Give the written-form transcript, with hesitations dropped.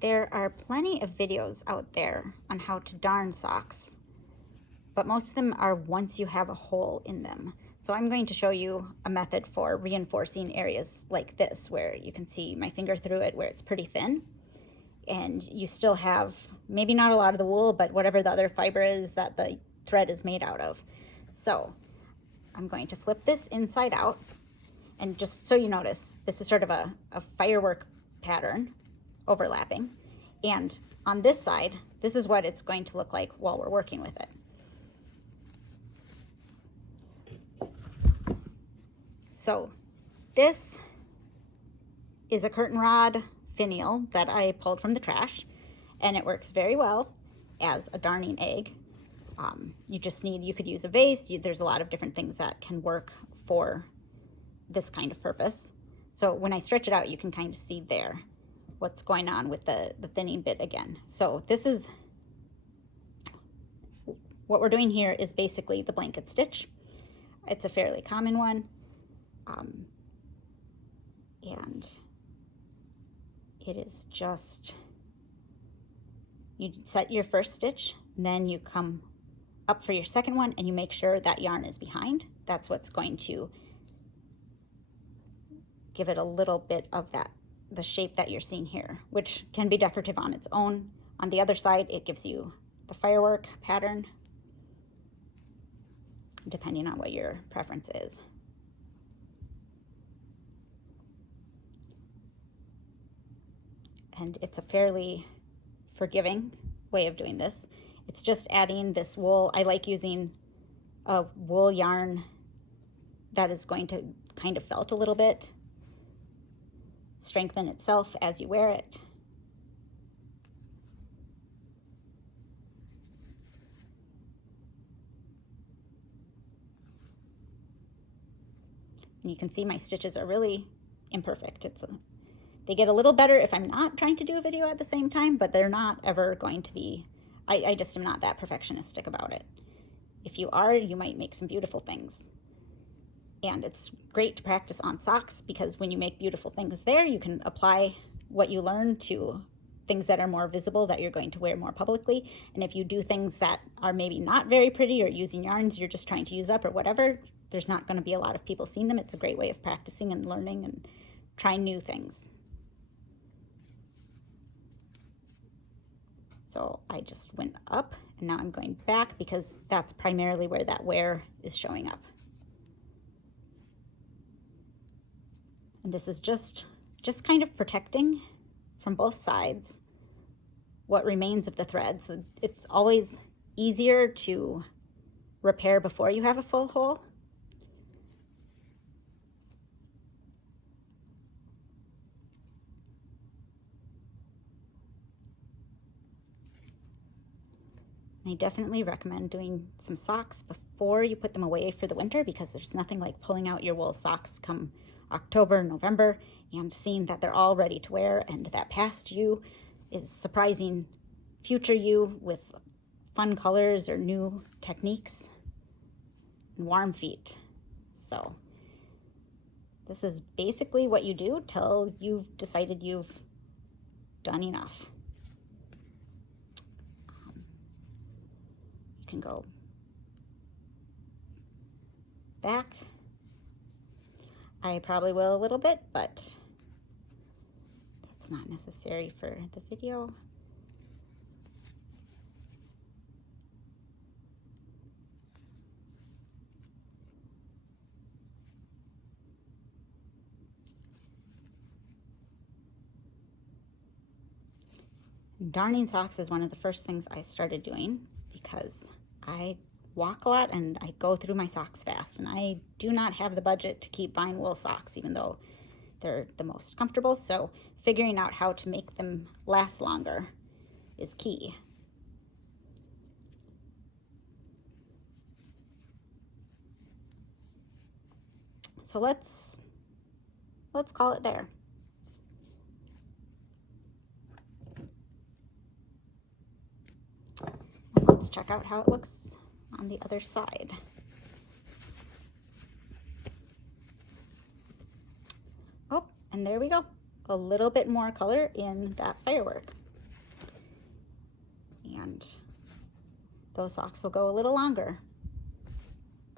There are plenty of videos out there on how to darn socks, but most of them are once you have a hole in them. So I'm going to show you a method for reinforcing areas like this, where you can see my finger through it, where it's pretty thin. And you still have, maybe not a lot of the wool, but whatever the other fiber is that the thread is made out of. So I'm going to flip this inside out. And just so you notice, this is sort of a firework pattern overlapping. And on this side, this is what it's going to look like while we're working with it. So this is a curtain rod finial that I pulled from the trash, and it works very well as a darning egg. You could use a vase. There's a lot of different things that can work for this kind of purpose. So when I stretch it out, you can kind of see there what's going on with the thinning bit again. So this is, what we're doing here is basically the blanket stitch. It's a fairly common one. And it is just, you set your first stitch, and then you come up for your second one, and you make sure that yarn is behind. That's what's going to give it a little bit of the shape that you're seeing here, which can be decorative on its own. On the other side, it gives you the firework pattern, depending on what your preference is. And it's a fairly forgiving way of doing this. It's just adding this wool. I like using a wool yarn that is going to kind of felt a little bit, strengthen itself as you wear it. And you can see my stitches are really imperfect. They get a little better if I'm not trying to do a video at the same time, but they're not ever going to be, I just am not that perfectionistic about it. If you are, you might make some beautiful things. And it's great to practice on socks, because when you make beautiful things there, you can apply what you learn to things that are more visible that you're going to wear more publicly. And if you do things that are maybe not very pretty, or using yarns you're just trying to use up or whatever, there's not going to be a lot of people seeing them. It's a great way of practicing and learning and trying new things. So I just went up, and now I'm going back, because that's primarily where that wear is showing up. And this is just kind of protecting from both sides what remains of the thread. So it's always easier to repair before you have a full hole. I definitely recommend doing some socks before you put them away for the winter, because there's nothing like pulling out your wool socks come October, November, and seeing that they're all ready to wear, and that past you is surprising future you with fun colors or new techniques and warm feet. So this is basically what you do till you've decided you've done enough. Can go back. I probably will a little bit, but that's not necessary for the video. Darning socks is one of the first things I started doing, because I walk a lot and I go through my socks fast, and I do not have the budget to keep buying wool socks, even though they're the most comfortable. So figuring out how to make them last longer is key. So let's call it there. Let's check out how it looks on the other side. Oh, and there we go. A little bit more color in that firework. and those socks will go a little longer.